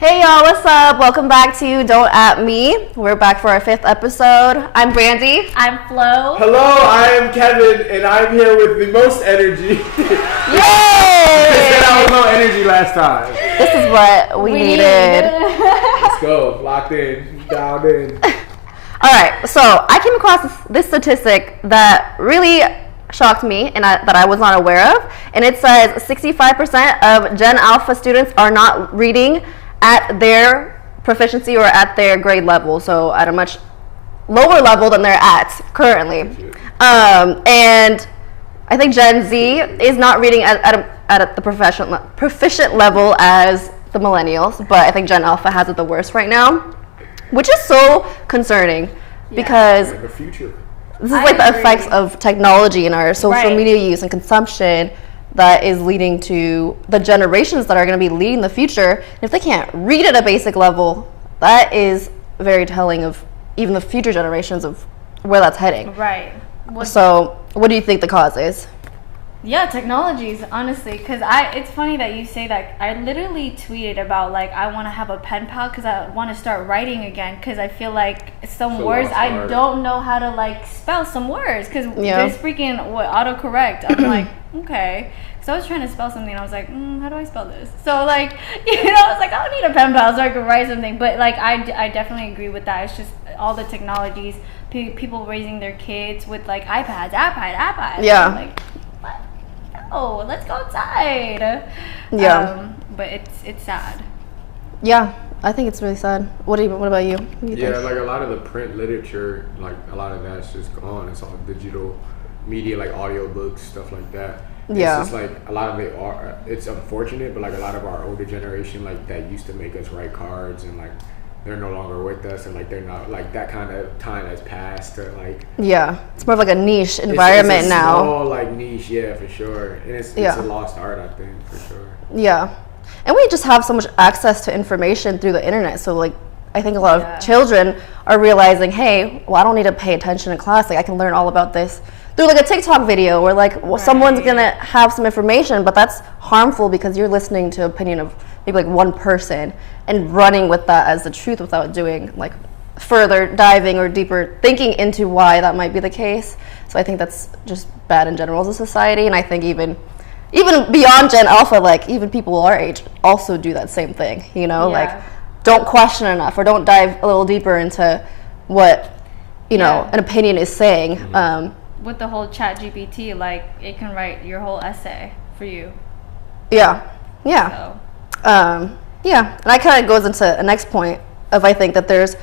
Hey y'all, what's up? Welcome back to Don't At Me. We're back for our 5th episode. I'm Brandy. I'm Flo. Hello, I am Kevyn, and I'm here with the most energy. Yay! I was low energy last time. This is what we needed. Let's go. Locked in. Dialed in. Alright, so I came across this statistic that really shocked me and that I was not aware of. And it says 65% of Gen Alpha students are not reading at their proficiency or at their grade level, so at a much lower level than they're at currently. And I think Gen Z is not reading at the proficient level as the millennials, but I think Gen Alpha has it the worst right now, which is so concerning because the future. This is like the effects of technology in our social media use and consumption that is leading to the generations that are going to be leading the future. And if they can't read at a basic level, that is very telling of even the future generations of where that's heading. Right. So what do you think the cause is? Yeah, technologies, honestly, because it's funny that you say that. I literally tweeted about, like, I want to have a pen pal because I want to start writing again because I feel like some words I don't know how to, like, spell some words because there's freaking autocorrect. I'm like, okay. So I was trying to spell something and I was like, how do I spell this? So, like, I was like, I don't need a pen pal so I could write something. But, like, I definitely agree with that. It's just all the technologies, people raising their kids with, like, iPad. Yeah. Like, oh, let's go outside. Yeah. But it's sad. Yeah, I think it's really sad. What about you? What do you think? Like a lot of the print literature, like a lot of that's just gone. It's all digital media, like audiobooks, stuff like that. Yeah. It's just like a lot of it are, it's unfortunate, but like a lot of our older generation, like that used to make us write cards and like they're no longer with us and like they're not, like that kind of time has passed to like. Yeah, it's more of like a niche environment it's now. Small, like niche, yeah, for sure. And it's a lost art, I think, for sure. Yeah. And we just have so much access to information through the internet. So like I think a lot of children are realizing, hey, well, I don't need to pay attention in class. Like I can learn all about this through like a TikTok video where like someone's gonna have some information, but that's harmful because you're listening to opinion of maybe like one person and running with that as the truth without doing like further diving or deeper thinking into why that might be the case. So I think that's just bad in general as a society. And I think even beyond Gen Alpha, like even people our age also do that same thing, like don't question enough or don't dive a little deeper into what, an opinion is saying. With the whole ChatGPT, like it can write your whole essay for you. Yeah. So. And that kind of goes into the next point of I think that there's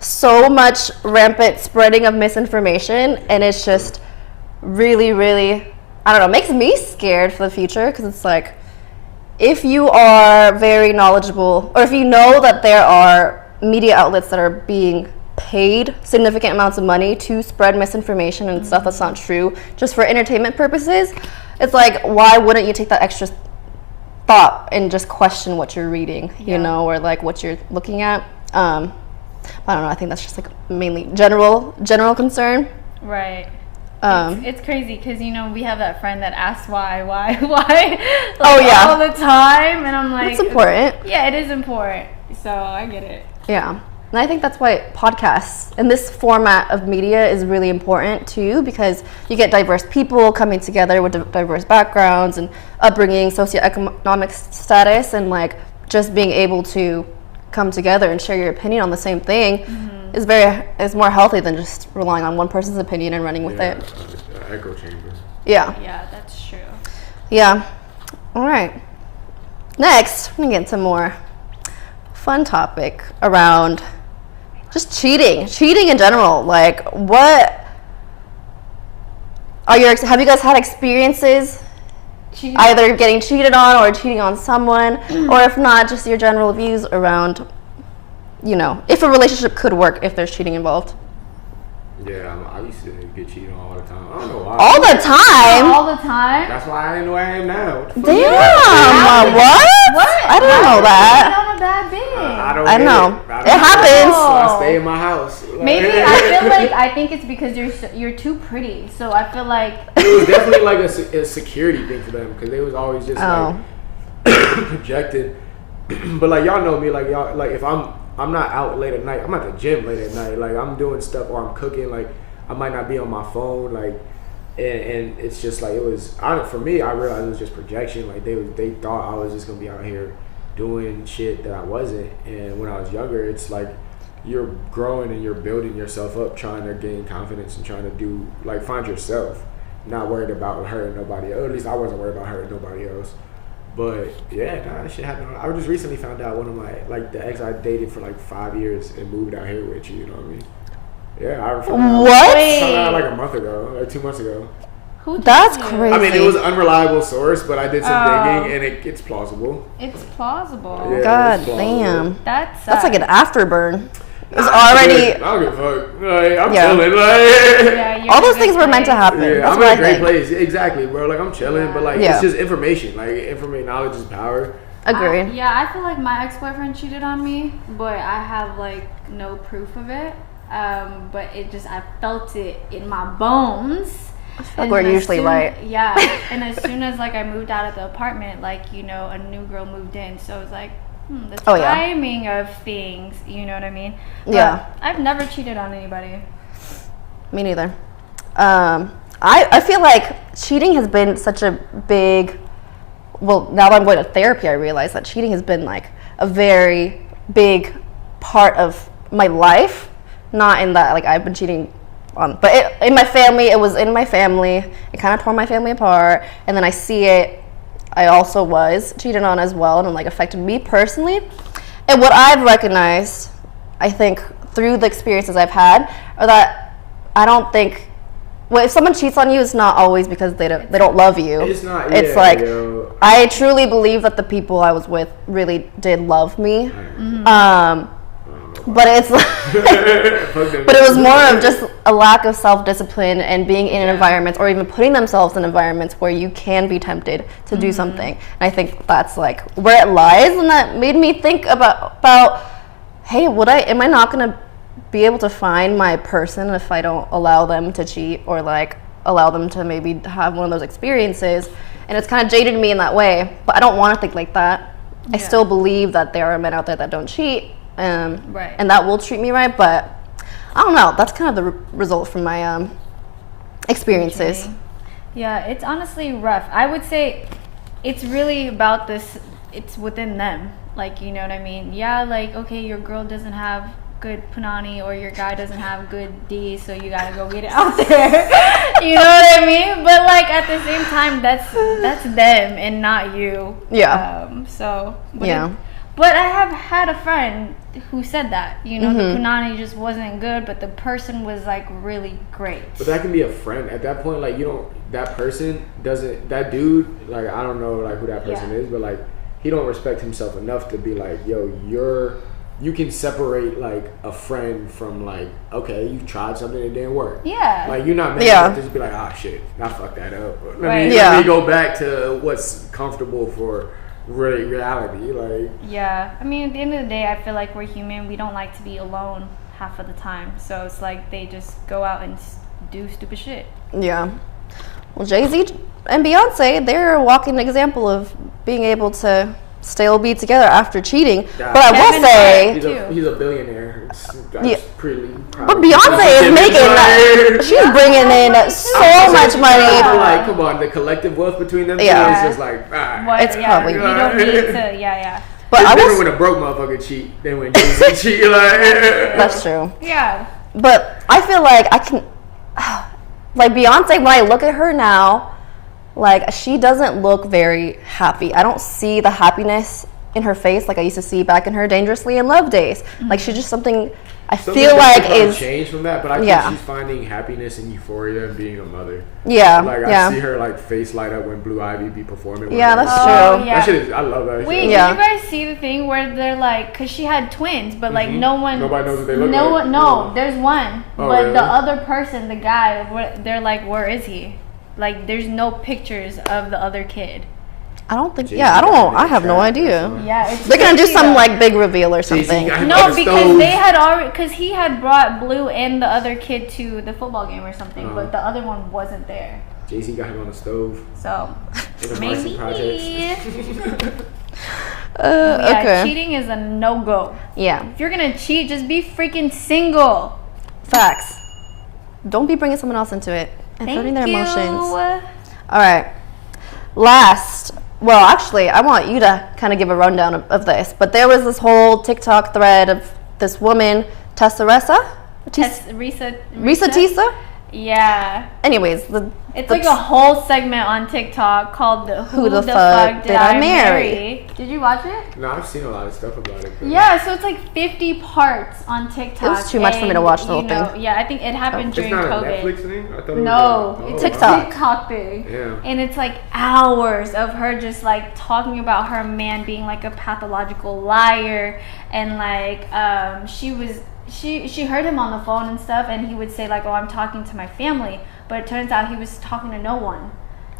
so much rampant spreading of misinformation and it's just really, really, I don't know, makes me scared for the future because it's like if you are very knowledgeable or if you know that there are media outlets that are being paid significant amounts of money to spread misinformation and stuff that's not true just for entertainment purposes, it's like why wouldn't you take that extra thought and just question what you're reading, or like what you're looking at. I don't know, I think that's just like mainly general concern. Right. It's crazy because we have that friend that asks why like, all the time, and I'm like, it's important. Yeah, it is important, so I get it. Yeah. And I think that's why podcasts and this format of media is really important too, because you get diverse people coming together with diverse backgrounds and upbringing, socioeconomic status, and like just being able to come together and share your opinion on the same thing is more healthy than just relying on one person's opinion and running with it. Echo chamber. Yeah. Yeah, that's true. Yeah. All right. Next, we're gonna get into more fun topic around just cheating in general. Like, what have you guys had experiences either getting cheated on or cheating on someone, or if not, just your general views around, if a relationship could work if there's cheating involved? Yeah, I used to get cheated on all the time. I don't know why. All the time? All the time? That's why I am the way I am now. Damn, what? I didn't know that. Not a bad bitch. I know. It happens. So I stay in my house. Maybe I think it's because you're too pretty. So I feel like it was definitely like a security thing for them because they was always just like projected But like y'all know me, like y'all, like if I'm not out late at night, I'm at the gym late at night. Like I'm doing stuff or I'm cooking. Like I might not be on my phone. Like and it's just like it was. For me, I realized it was just projection. Like they thought I was just gonna be out here doing shit that I wasn't. And when I was younger, it's like you're growing and you're building yourself up, trying to gain confidence and trying to do like find yourself. Not worried about hurting nobody else. Or at least I wasn't worried about hurting nobody else. But yeah, that shit happened. I just recently found out one of my the ex I dated for like 5 years and moved out here with you know what I mean? Yeah, I found out like a month ago, like 2 months ago. That's crazy. I mean, it was an unreliable source, but I did some digging and it's plausible. It's plausible. Yeah, God it's plausible. damn. That's like an afterburn. It's already. I don't give a fuck. Like, I'm chilling. Yeah, all those things were meant to happen. Yeah, That's I'm in a great place. Exactly, bro. Like I'm chilling, but like it's just information. Like knowledge is power. Agreed. I feel like my ex-boyfriend cheated on me, but I have like no proof of it. But I felt it in my bones. I feel like we're usually right. Yeah, and as soon as like I moved out of the apartment, like a new girl moved in, so it was like. The timing of things, you know what I mean? But I've never cheated on anybody. Me neither. I feel like cheating has been such a big. Well, now that I'm going to therapy, I realize that cheating has been like a very big part of my life. Not in that like I've been cheating on, but in my family, it was in my family. It kind of tore my family apart, and then I see it. I also was cheated on as well, and it like affected me personally. And what I've recognized, I think, through the experiences I've had, are that I don't think. Well, if someone cheats on you, it's not always because they don't love you. It's not. It's I truly believe that the people I was with really did love me. Mm-hmm. But it's like, but it was more of just a lack of self-discipline and being in an environment or even putting themselves in environments where you can be tempted to do something. And I think that's like where it lies, and that made me think about hey, am I not going to be able to find my person if I don't allow them to cheat or like allow them to maybe have one of those experiences? And it's kind of jaded me in that way, but I don't want to think like that. I still believe that there are men out there that don't cheat. And that will treat me right, but I don't know. That's kind of the result from my experiences. Yeah, it's honestly rough. I would say it's really about this. It's within them. Like, you know what I mean? Yeah, like, okay, your girl doesn't have good punani or your guy doesn't have good D, so you gotta go get it out there. You know what I mean? But like at the same time, that's them and not you. Yeah. But I have had a friend who said that, the punani just wasn't good, but the person was like really great. But that can be a friend at that point. Like that dude, like I don't know like who that person is, but like he don't respect himself enough to be like, yo, you can separate like a friend from like, okay, you tried something that didn't work. Yeah. Like you're not meant to just be like, ah, shit, I fucked that up. Let me go back to what's comfortable for reality. Like. Yeah. I mean, at the end of the day, I feel like we're human. We don't like to be alone half of the time. So it's like they just go out and do stupid shit. Yeah. Well, Jay-Z and Beyonce, they're a walking example of being able to still be together after cheating. God. But I will say he's a billionaire. Pretty but Beyonce is making she's bringing in so much money. Like, come on, the collective wealth between them two is just like it's probably you don't need to but it's different when a broke motherfucker cheat than when Jay-Z cheat. Like, that's true. Yeah. But I feel like I can like Beyonce, when I look at her now, like, she doesn't look very happy. I don't see the happiness in her face like I used to see back in her Dangerously in Love days. Mm-hmm. Like, she's just something feel like is changed from that, but I think she's finding happiness and euphoria and being a mother. Yeah, like I see her like face light up when Blue Ivy be performing. Yeah, that's true. Yeah. That shit is, I love that. Wait, did you guys see the thing where they're like, cause she had twins, but like nobody knows what they look like. No, there's one, but really? The other person, the guy, they're like, where is he? Like, there's no pictures of the other kid. I don't think. I have no idea. Yeah, they're gonna do some like big reveal or something. No, because they had already, because he had brought Blue and the other kid to the football game or something, but the other one wasn't there. Jay-Z got him on the stove. So maybe. Okay. Cheating is a no-go. Yeah. If you're gonna cheat, just be freaking single. Facts. Don't be bringing someone else into it and hurting their emotions. All right. Last. Well, actually, I want you to kind of give a rundown of this. But there was this whole TikTok thread of this woman, Tessa Ressa? Risa Tisa? Yeah. Anyways, it's like a whole segment on TikTok called Who the fuck did I marry? Did you watch it? No, I've seen a lot of stuff about it. Yeah, so it's like 50 parts on TikTok. It was too much for me to watch the whole thing. Yeah, I think it happened during COVID. It's not a Netflix thing? I thought it's a TikTok thing. Yeah. And it's like hours of her just like talking about her man being like a pathological liar, and like she heard him on the phone and stuff, and he would say like, oh, I'm talking to my family, but it turns out he was talking to no one.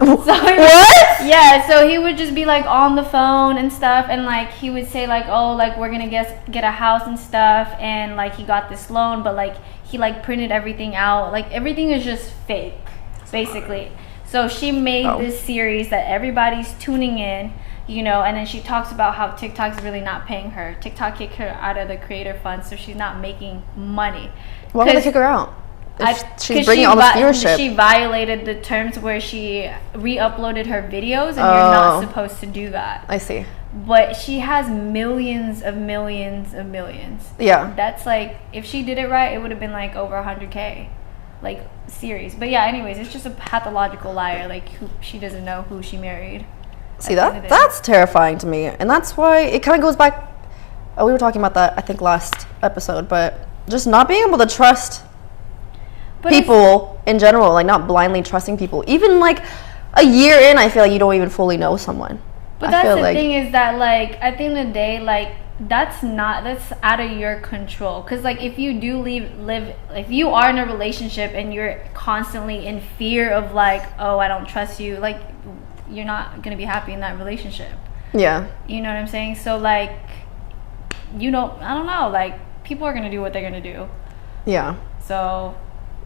So what? Yeah, so he would just be like on the phone and stuff, and like he would say like, oh, like we're gonna get a house and stuff, and like he got this loan, but like he like printed everything out, like everything is just fake, basically. So she made this series that everybody's tuning in, you know, and then she talks about how TikTok's really not paying her. TikTok kicked her out of the creator fund, so she's not making money. Why would they kick her out? She's bringing all this viewership. She violated the terms where she re-uploaded her videos, and you're not supposed to do that. I see. But she has millions. Yeah. That's like, if she did it right, it would have been like over 100K, like series. But yeah, anyways, it's just a pathological liar. Like she doesn't know who she married. See, that's terrifying to me, and that's why it kind of goes back. Oh, we were talking about that I think last episode, but just not being able to trust people in general, like not blindly trusting people. Even like a year in, I feel like you don't even fully know someone. But that's the thing is that like at the end of the day, like that's out of your control. Because like if you do if you are in a relationship and you're constantly in fear of like, oh, I don't trust you, like you're not gonna be happy in that relationship. Yeah. You know what I'm saying? So like, I don't know, like people are gonna do what they're gonna do. Yeah. So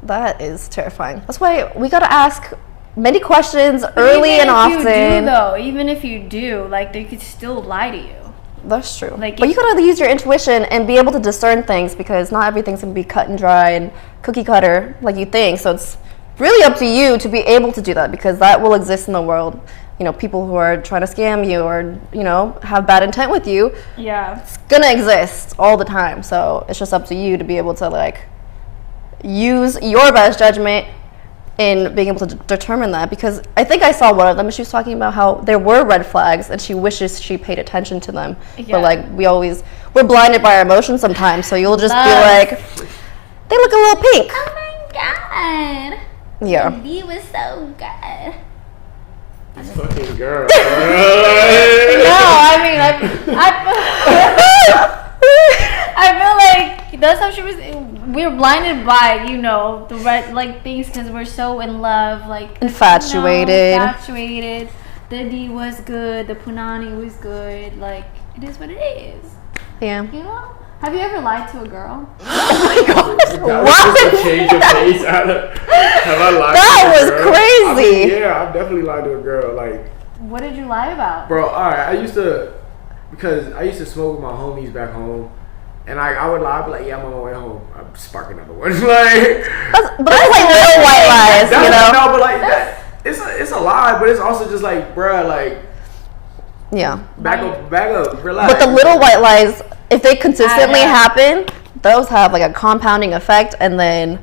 that is terrifying. That's why we gotta ask many questions early and often. Even if you do, like they could still lie to you. That's true. Like, but you gotta use your intuition and be able to discern things, because not everything's gonna be cut and dry and cookie cutter like you think. So it's really up to you to be able to do that, because that will exist in the world. You know, people who are trying to scam you or, you know, have bad intent with you. Yeah. It's gonna exist all the time. So it's just up to you to be able to like use your best judgment in being able to determine that. Because I think I saw one of them, she was talking about how there were red flags and she wishes she paid attention to them. Yeah. But like we're blinded by our emotions sometimes, so you'll just be like, they look a little pink. Oh my god. Yeah. The was so good. This fucking girl. No, I mean, I feel like that's how she was. We're blinded by, you know, the red like things, because we're so in love, like infatuated. Infatuated. The D was good. The punani was good. Like it is what it is. Yeah. You know. Have you ever lied to a girl? Oh my gosh. What? Just a change of pace out of, have I lied that to a was girl? crazy. I mean, yeah, I've definitely lied to a girl. Like, what did you lie about? Bro, alright, I used to smoke with my homies back home. And I would lie, I'd be like, yeah, I'm on my way home. I'm sparking another one. Like, but that's like little white lies, you know? No, but like, it's a lie, but it's also just like, bruh, like, yeah. Back up, relax. But the little white lies, if they consistently happen, those have like a compounding effect, and then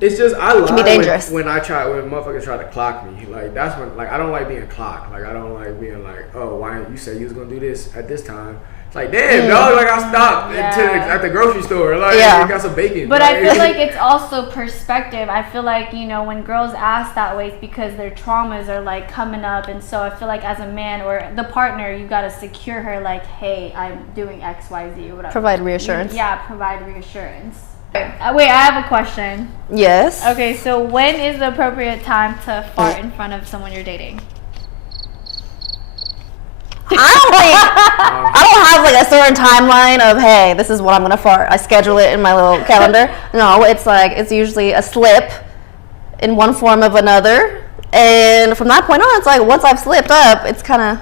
it's just I lie can be dangerous. when motherfuckers try to clock me. Like that's when, like, I don't like being clocked. Like I don't like being like, oh, why you said you was gonna do this at this time? It's like, damn, dog, like I stopped at the grocery store, like I got some bacon. But I feel like it's also perspective. I feel like, you know, when girls ask that way, it's because their traumas are like coming up, and so I feel like as a man or the partner, you gotta secure her, like, hey, I'm doing X, Y, Z, or whatever. Provide reassurance. Yeah, provide reassurance. Wait, I have a question. Yes. Okay, so when is the appropriate time to fart in front of someone you're dating? I don't have like a certain timeline of, hey, this is what I'm gonna fart. I schedule it in my little calendar. No, it's like it's usually a slip in one form of another, and from that point on, it's like once I've slipped up, it's kind of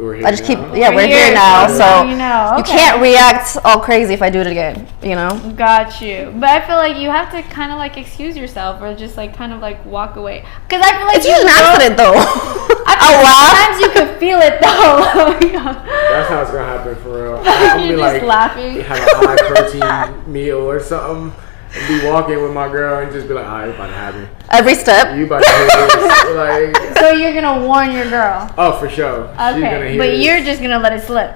I just keep, we're here now, so you can't react all crazy if I do it again, you know? Got you. But I feel like you have to kind of like excuse yourself or just like kind of like walk away. Because I feel like it's usually an accident though. Sometimes you can feel it though. That's how it's gonna happen for real. I'm You're be just like, laughing. have a high protein meal or something. And be walking with my girl and just be like, it's about to happen. Every step. You about to hear this. Like, so you're gonna warn your girl. Oh, for sure. Okay, She's gonna hear but this. you're just gonna let it slip.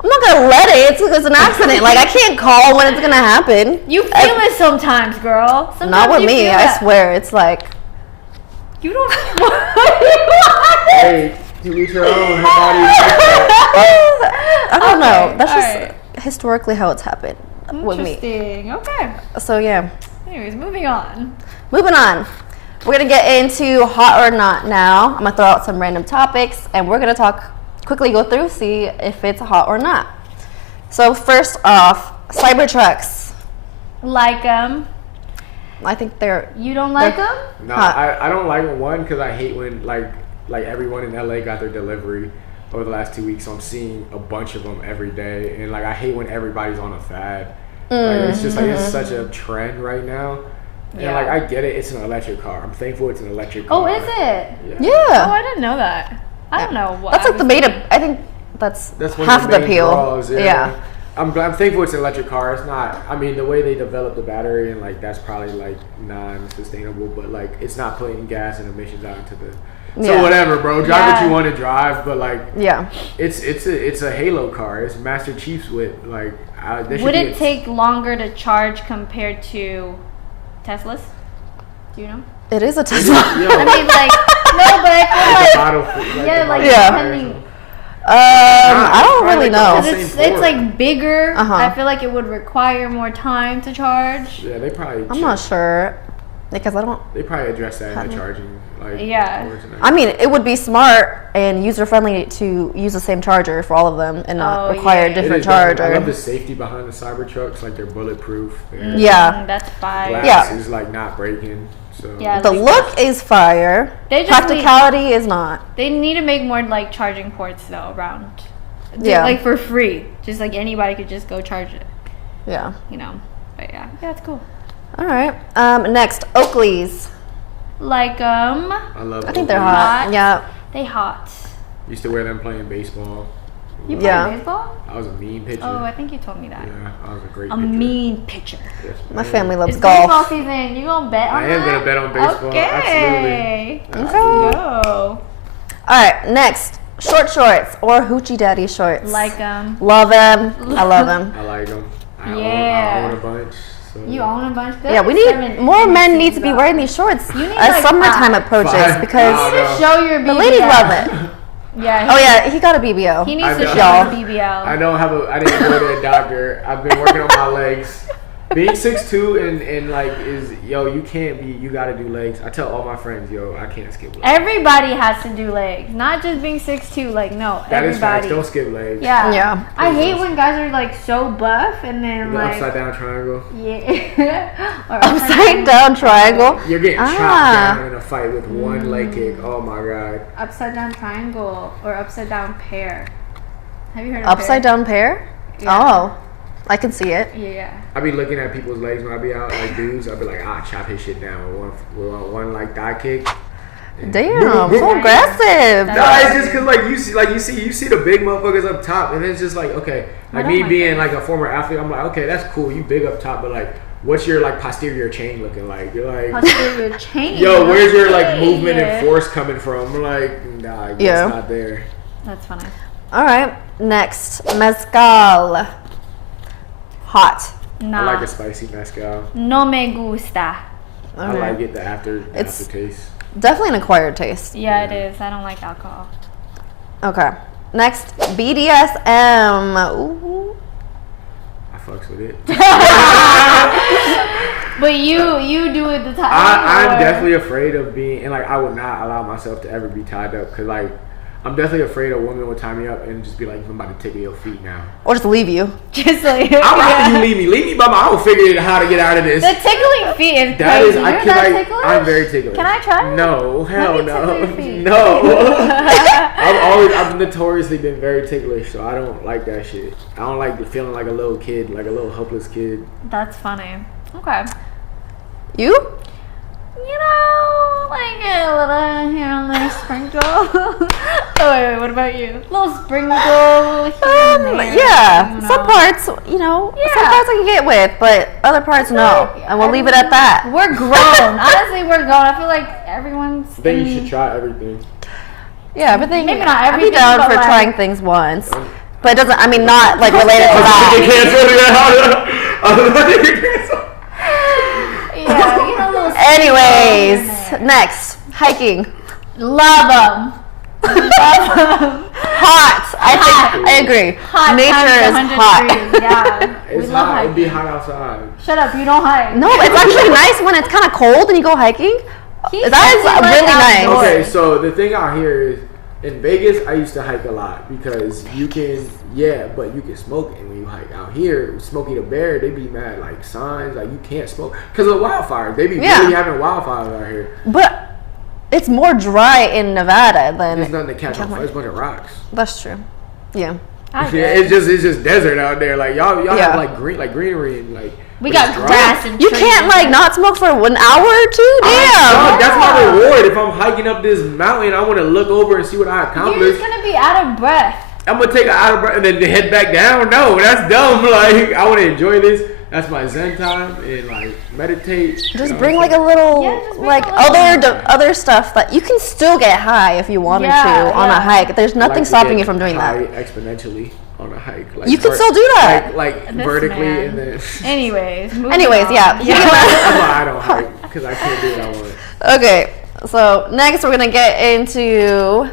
I'm not gonna let it. It's an accident. Like I can't call when it's gonna happen. You feel it sometimes, girl. Sometimes not with me. I it. swear. It's like you don't. Hey, to each her own. Her body. I don't know. That's just historically how it's happened with me. Interesting. Okay. So yeah. Anyways, moving on. Moving on. We're gonna get into hot or not now. I'm gonna throw out some random topics and we're gonna quickly go through, see if it's hot or not. So first off, Cybertrucks. Like them. I think they're. You don't like them? No, I don't like one because I hate when like everyone in LA got their delivery over the last 2 weeks. So I'm seeing a bunch of them every day, and like I hate when everybody's on a fad. Like, it's just like it's such a trend right now. And like I get it, it's an electric car. I'm thankful it's an electric car. Oh, is it? Yeah. Oh, I didn't know that. I don't know what. That's like the beta. I think that's half one the of the appeal. draws, yeah. I'm thankful it's an electric car. It's not. I mean, the way they develop the battery and like that's probably like non-sustainable, but like it's not putting gas and emissions out into the. So whatever, bro. Drive what you want to drive, but like it's a Halo car. It's Master Chief's whip. Like would it take longer to charge compared to Teslas? Do you know? It is a Tesla. I mean, like no, but I feel like depending. I don't really know. It's like bigger. I feel like it would require more time to charge. Yeah, they probably. I'm not sure because I don't. They probably address that in the charging. Like, I mean, it would be smart and user friendly to use the same charger for all of them and not require a different charger. I love the safety behind the Cybertrucks. Like they're bulletproof. That's fire. Glass is like not breaking. So the look is fire. Practicality is not. They need to make more like charging ports though around. Like for free. Just like anybody could just go charge it. Yeah. You know. But yeah, it's cool. All right. Next, Oakleys. Like I love. I think they're hot. Yeah. They hot. Used to wear them playing baseball. You play baseball? I was a mean pitcher. Oh, I think you told me that. Yeah, I was a great pitcher. Mean pitcher. Yes, my family loves it's golf. Baseball season. You gonna bet on that? I am gonna bet on baseball. Okay. Absolutely. Go. All right. Next, short shorts or hoochie daddy shorts. Like them. Love them. I love them. I like them. I own a bunch. So. You own a bunch. Yeah, we need more men need to be wearing these shorts as summertime approaches because you need to show your BBL. The ladies love it. Yeah. He got a BBL. He needs to show a BBL. I didn't go to a doctor. I've been working on my legs. Being 6'2" and like you gotta do legs. I tell all my friends, I can't skip legs. Everybody has to do legs, not just being 6'2". Like no, that everybody. Is facts. Don't skip legs. Yeah. I hate when guys are like so buff and then the like upside down triangle. Yeah. Or upside down triangle. You're getting chopped down in a fight with one leg kick. Oh my god. Upside down triangle or upside down pear. Have you heard of upside down pear? Yeah. Oh. I can see it. Yeah. I be looking at people's legs when I be out, like dudes. I be like, chop his shit down with one like thigh kick. Damn, so aggressive. No, it's just cause you see the big motherfuckers up top, and it's just like okay, like me being like a former athlete, I'm like okay, that's cool, you big up top, but like, what's your like posterior chain looking like? You're like posterior chain. Yo, where's your like movement and force coming from? I'm like, nah, it's not there. That's funny. All right, next mezcal. Hot. Nah. I like a spicy mezcal. No me gusta. Okay. I like it, the aftertaste. Definitely an acquired taste. Yeah, it is. I don't like alcohol. Okay. Next, BDSM. Ooh. I fucks with it. But you do it the time. I'm definitely afraid of being, and like I would not allow myself to ever be tied up, cause like I'm definitely afraid a woman will tie me up and just be like, I'm about to tickle your feet now. Or just leave you. Just like I'm after you leave me. Leave me by my own. Figure out how to get out of this. The tickling feet is that crazy. is, I can like, I'm very ticklish. Can I try? No, hell no. Feet. No. I've notoriously been very ticklish, so I don't like that shit. I don't like feeling like a little kid, like a little helpless kid. That's funny. Okay. You? You know, like a little here and there sprinkle. Oh, wait, what about you? A little sprinkle here and there. Yeah. Some parts, you know, some parts I can get with, but other parts no. And we'll leave it at that. We're grown. Honestly, we're grown. I feel like everyone's. Then you should try everything. Yeah, everything. Maybe not I'd everything, be down but for like, trying things once. But it doesn't, I mean, not like related to that. Yeah, you know, little Anyways, next, hiking. love them. Hot. I agree. Hot Nature is times 100 hot. degrees. Yeah, It's we love hot. hiking. It'd be hot outside. Shut up, you don't hike. No, it's actually nice when it's kind of cold and you go hiking. That is really nice. Okay, so the thing out here is, in Vegas, I used to hike a lot because you can, but you can smoke and when you hike. Out here, Smokey the Bear, they be mad, like signs, like you can't smoke because of wildfires. They be really having wildfires out here. But it's more dry in Nevada than. There's nothing to catch on fire. It's a bunch of rocks. That's true. Yeah. It's just desert out there. Like y'all have like greenery and like. We got grass and You trees. can't like not smoke for 1 hour or two. Damn. That's my reward. If I'm hiking up this mountain, I want to look over and see what I accomplished. You're just gonna be out of breath. I'm gonna take an out of breath and then head back down. No, that's dumb. Like I want to enjoy this. That's my Zen time and like meditate. Just bring like a little, other stuff that you can still get high if you wanted to on a hike. There's nothing stopping you from doing that. Exponentially on a hike. Like you can still do that. Like vertically and then. Anyways, yeah. That's why I don't hike because I can't do what I want. Okay, so next we're gonna get into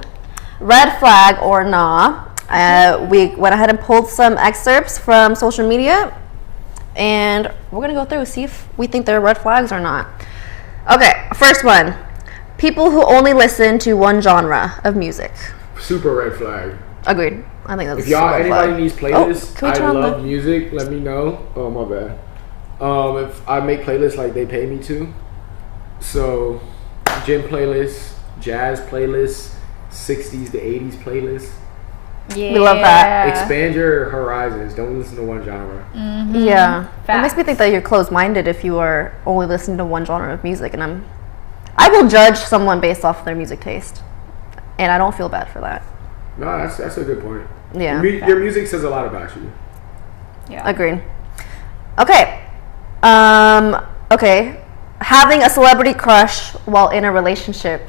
red flag or nah. We went ahead and pulled some excerpts from social media, and we're gonna go through see if we think they're red flags or not. Okay, first one: people who only listen to one genre of music. Super red flag. Agreed. I think that's. If anybody needs playlists, I love the music. Let me know. Oh my bad. If I make playlists like they pay me to, so gym playlists, jazz playlists, 60s to 80s playlists. Yeah. We love that. Expand your horizons. Don't listen to one genre. Mm-hmm. Yeah. It makes me think that you're closed-minded if you are only listening to one genre of music, and I will judge someone based off their music taste, and I don't feel bad for that. No, that's a good point. Yeah. Your music says a lot about you. Yeah. Agreed. Okay. Okay. Having a celebrity crush while in a relationship.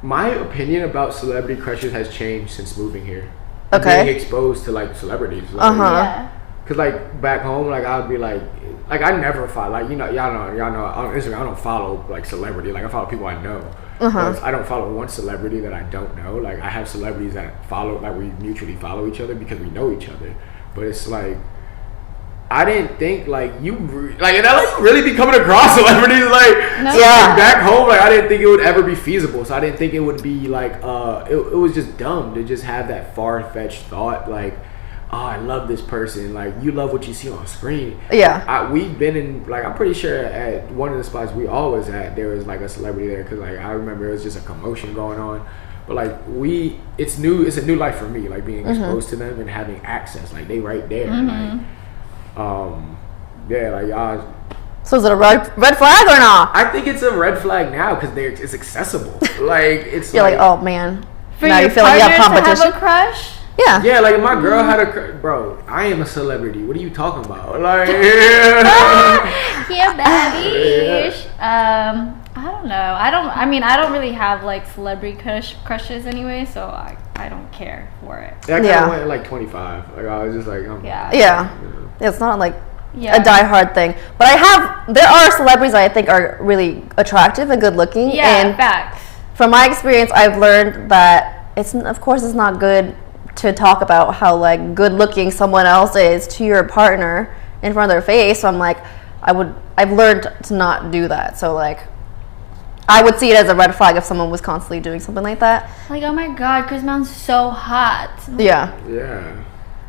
My opinion about celebrity crushes has changed since moving here. Okay. Being exposed to like celebrities. Like, Yeah. Cause like back home, like I'd be like I never follow, like y'all know on Instagram I don't follow like celebrity, like I follow people I know. I don't follow one celebrity that I don't know. Like I have celebrities that follow, like we mutually follow each other because we know each other. But it's like I didn't think like in LA you really be coming across celebrities back home. Like I didn't think it would ever be feasible. So I didn't think it would be like it was just dumb to just have that far-fetched thought like, oh, I love this person. Like you love what you see on screen. Yeah. We've been in like I'm pretty sure at one of the spots we always at there was like a celebrity there because like I remember it was just a commotion going on. But like it's a new life for me. Like being exposed to them and having access. Like they right there. So is it a red flag or not? I think it's a red flag now because it's accessible. Like it's you're like, oh man. For now your you feel like you have partner competition. to have a crush? Yeah. Yeah, like if my girl had bro, I am a celebrity. What are you talking about? Like Yeah, baby. I don't know. I don't really have like celebrity crushes anyway, so I don't care for it. Yeah, I kind of went at like 25. Like I was just like, Yeah. It's not like a die-hard thing. But there are celebrities that I think are really attractive and good looking. Yeah, and facts. From my experience, I've learned that it's not good to talk about how like good looking someone else is to your partner in front of their face. So I'm like, I've learned to not do that. So like, I would see it as a red flag if someone was constantly doing something like that. Like, oh my God, Chris Brown's so hot. Yeah. Yeah.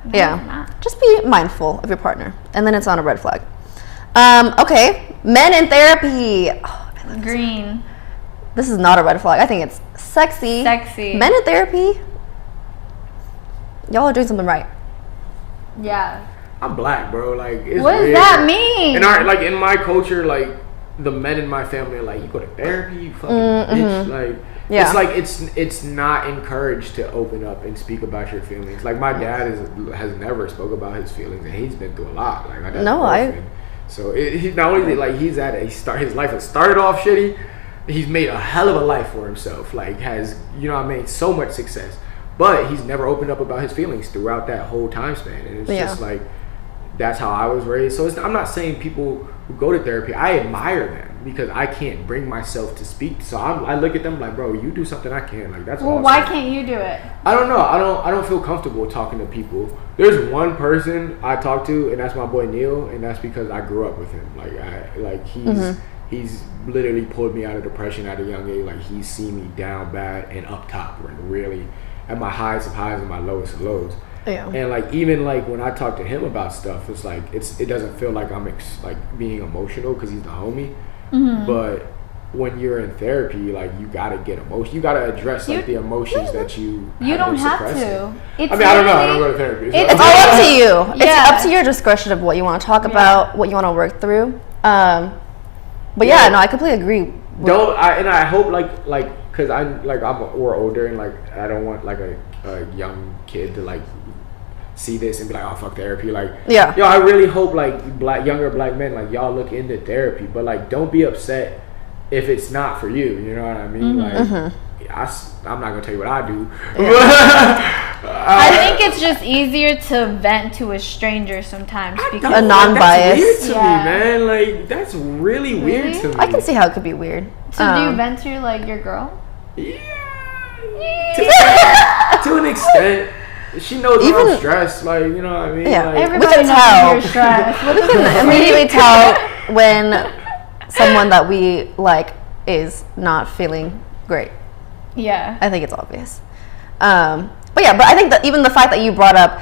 No, Yeah. Just be mindful of your partner, and then it's not a red flag. Okay. Men in therapy. Oh, Green. this is not a red flag. I think it's sexy. Sexy. Men in therapy. Y'all are doing something right. Yeah. I'm black, bro. Like, it's What does weird. that mean? In my culture, like, the men in my family are like, you go to therapy, you fucking bitch. Like, Yeah. it's like it's not encouraged to open up and speak about your feelings. Like, my dad has never spoke about his feelings, and he's been through a lot. Like, my dad's No, an orphan. So he not only like his life has started off shitty, he's made a hell of a life for himself. Like, has so much success, but he's never opened up about his feelings throughout that whole time span, and it's just like. That's how I was raised. So I'm not saying people who go to therapy, I admire them because I can't bring myself to speak. So I look at them like, bro, you do something I can't. Like, that's awesome. Why can't you do it? I don't know. I don't feel comfortable talking to people. There's one person I talk to, and that's my boy Neil, and that's because I grew up with him. He's literally pulled me out of depression at a young age. Like, he's seen me down bad and up top, like really at my highest of highs and my lowest of lows. Yeah. And like, even like when I talk to him about stuff, it's like it doesn't feel like I'm being emotional because he's the homie. But when you're in therapy, like, you gotta get emotional. You gotta address like the emotions that you don't have suppressing. to. I mean, I don't know. I don't go to therapy. It's all up to you. Yeah. It's up to your discretion of what you want to talk about, what you want to work through. But yeah, no, I completely agree. I hope because we're older, and like I don't want like a young kid to like see this and be like, oh, fuck therapy. Like, Yeah. I really hope like younger black men, like, y'all look into therapy, but like, don't be upset if it's not for you. You know what I mean? Like, I'm not gonna tell you what I do. I think it's just easier to vent to a stranger sometimes because A non-biased. That's weird to me, man. Like, that's really weird to me. I can see how it could be weird. So do you vent to like your girl? Yeah. To an extent. She knows when I'm stressed, like, you know what I mean? Yeah. Like, Everybody can knows tell. you're stressed. We can immediately tell when someone that we like is not feeling great. Yeah. I think it's obvious. But I think that even the fact that you brought up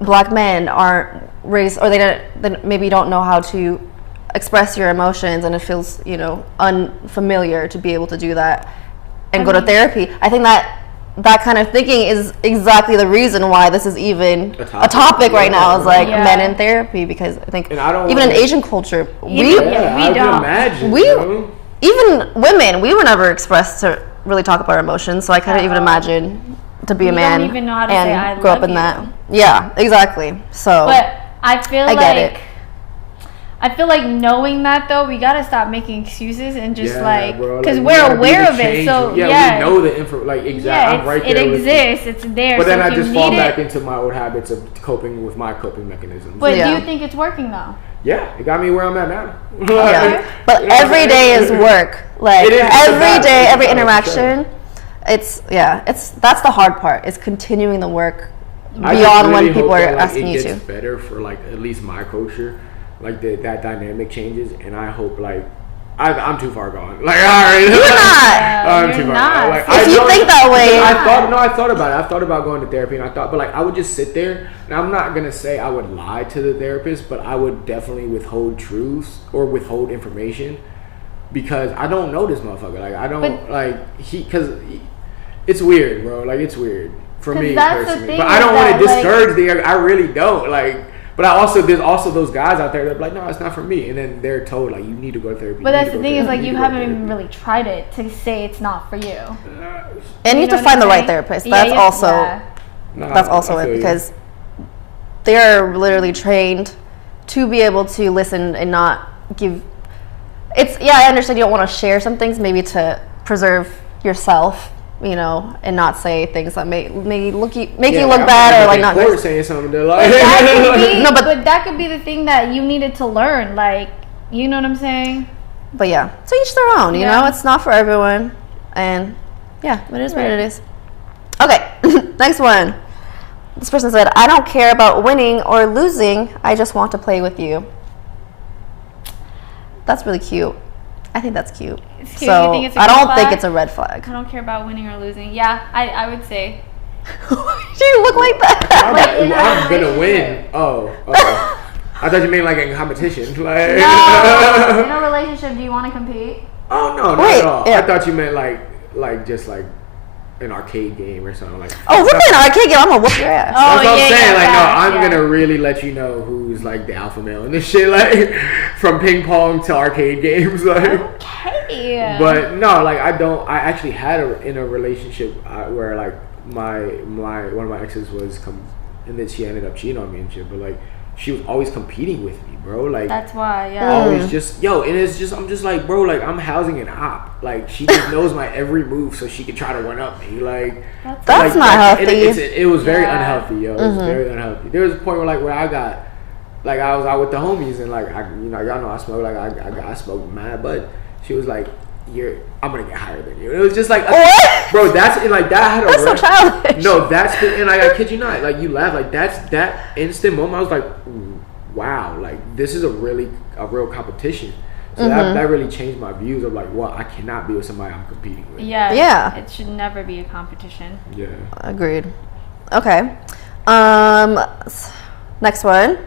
black men aren't raised, or they maybe don't know how to express your emotions, and it feels, unfamiliar to be able to do that and go to therapy. I think that kind of thinking is exactly the reason why this is even a topic right now, is like men in therapy, because I think even in Asian culture, we don't. Imagine, even women, we were never expressed to really talk about our emotions, so I couldn't even imagine to be a man don't even know how to say, "I grow up love in you." that. Yeah, exactly. So But I feel get it. I feel like knowing that though, we gotta stop making excuses and just because we we're gotta be aware the of it. change. So we know the info. Like, exactly, I'm right there. It with exists. you. It's there. But then so I if you just fall need back it, into my old habits of coping with my coping mechanisms. But do you think it's working though? Yeah, it got me where I'm at now. yeah. But every day is work. Like, It is. every day, every It's interaction. It's that's the hard part, is continuing the work I beyond just when really people hope are that, like, asking you it to. gets better for like at least my culture, like that dynamic changes, and I hope like I'm too far gone. Like, all right, You're not. I'm too far gone. Like, If you think that way, I thought about it. I thought about going to therapy, and I thought, but like, I would just sit there. And I'm not gonna say I would lie to the therapist, but I would definitely withhold truths or withhold information, because I don't know this motherfucker. Like, I don't because it's weird, bro. Like, it's weird for me personally. But I don't want to discourage the. I really don't like. But there's also those guys out there that are like, no, it's not for me, and then they're told like, you need to go to therapy. But that's the thing, is like, you haven't even really tried it to say it's not for you. And you have to find the right therapist. That's also it, because they are literally trained to be able to listen and not give. I understand you don't want to share some things, maybe to preserve yourself, and not say things that make you look bad, or like not good. Saying something to like. But that could be the thing that you needed to learn, like, you know what I'm saying? But yeah, so each their own. You know, it's not for everyone, and it is what it is. Okay, next one. This person said, "I don't care about winning or losing. I just want to play with you." That's really cute. I think that's cute. It's cute. So You think it's a I green don't flag? think it's a red flag. I don't care about winning or losing. Yeah, I would say. Why do you look like that? I'm gonna win. Oh. I thought you meant like in competition. Like. No. In a relationship, do you want to compete? Oh no, not at all. I thought you meant like just like an arcade game or something like. Oh, we're playing an arcade game. I'm gonna whoop your ass. Oh, that's what I'm saying. Like, no, I'm yeah. gonna really let you know who's like the alpha male and this shit. Like, from ping pong to arcade games. Like, okay. But no, like I actually had in a relationship where like my one of my exes was and then she ended up cheating on me and shit. But like, she was always competing with me, bro. Like, that's why, yeah. Always just and it's just I'm just like, bro, like I'm housing an op. Like, she just knows my every move, so she could try to one up me. Like, that's not healthy. It was very unhealthy, yo. It was very unhealthy. There was a point where I was out with the homies and like y'all know I smoke I smoked mad, but she was like, I'm gonna get higher than you. And it was just like, bro, that's like that had a that's so childish. No, and like I kid you not, like you laugh, like that instant moment. I was like, wow, like this is a real competition. So that really changed my views of like, well, I cannot be with somebody I'm competing with. Yeah. It should never be a competition. Yeah. Agreed. Okay. Next one.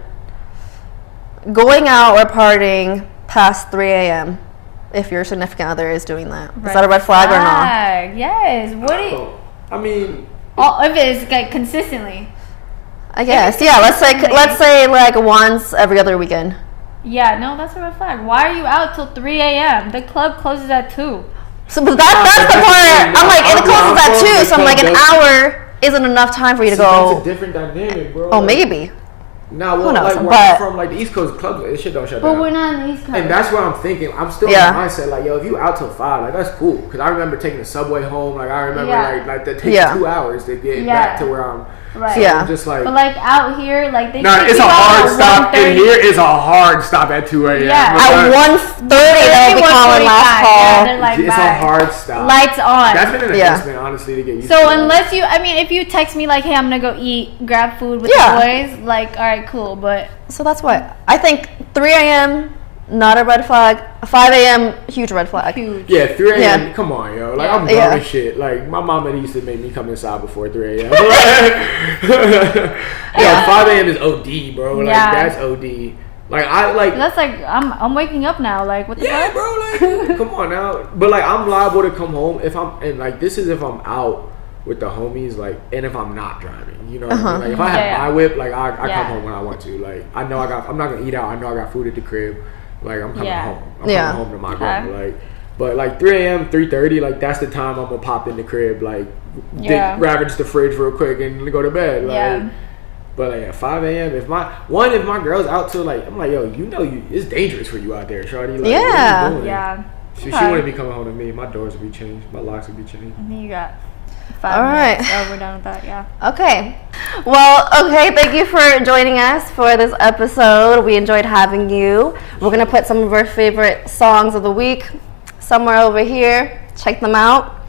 Going out or partying past 3 a.m. if your significant other is doing that. Is that a red flag or not? Yes. What do you... I mean... if it's like consistently. I guess. Yeah, let's say like once every other weekend. Yeah, no, that's a red flag. Why are you out till 3 a.m.? The club closes at 2. So, but that's the part. I'm like, it closes at 2, so I'm like, an hour isn't enough time for you to go. That's a different dynamic, bro. Oh, maybe. Nah, well, knows, like, where I'm from, like, the East Coast clubs, this shit don't shut down. But we're not in the East Coast. And that's what I'm thinking. I'm still in the mindset, like, yo, if you out till 5, like, that's cool. Because I remember taking the subway home. Like, I remember, like that takes 2 hours to get back to where I'm. Right. So I'm just like. But, like, out here, like, they it's a hard stop. In here, it's a hard stop at 2 a.m. Yeah. At 1:30, they'll be calling last call. Yeah, they're like, it's a hard stop. Lights on. That's been an adjustment, honestly, to get used to. So, unless if you text me, like, hey, I'm going to go grab food with the boys, like, all right, cool, but. So that's what I think. 3 a.m. not a red flag. 5 a.m. huge red flag. Huge. Yeah, 3 a.m. Come on, yo. Like I'm dumb as shit. Like my mama used to make me come inside before 3 a.m. 5 a.m. is OD, bro. Like that's OD. Like That's like I'm waking up now. Like what the fuck? bro. Like come on now. But like I'm liable to come home if I'm out with the homies, like, and if I'm not driving. You know what I mean? Like, if I have my whip, like, I come home when I want to. Like, I know I'm not going to eat out. I know I got food at the crib. Like, I'm coming home. I'm coming home to my grandma. Like, but, like, 3 a.m., 3:30, like, that's the time I'm going to pop in the crib, like, ravage the fridge real quick and go to bed. Like, but, like, at 5 a.m., if my girl's out till, like, I'm like, yo, it's dangerous for you out there, shawty. Like, what are you doing? Yeah. She wouldn't be coming home to me. My doors would be changed. My locks would be changed. And then you got 5 minutes. Oh, we're done with that, yeah. Okay. Well, thank you for joining us for this episode. We enjoyed having you. We're going to put some of our favorite songs of the week somewhere over here. Check them out.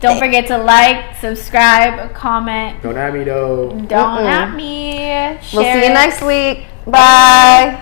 Don't forget to like, subscribe, comment. Don't at me, though. Don't at me. We'll see you next week. Bye.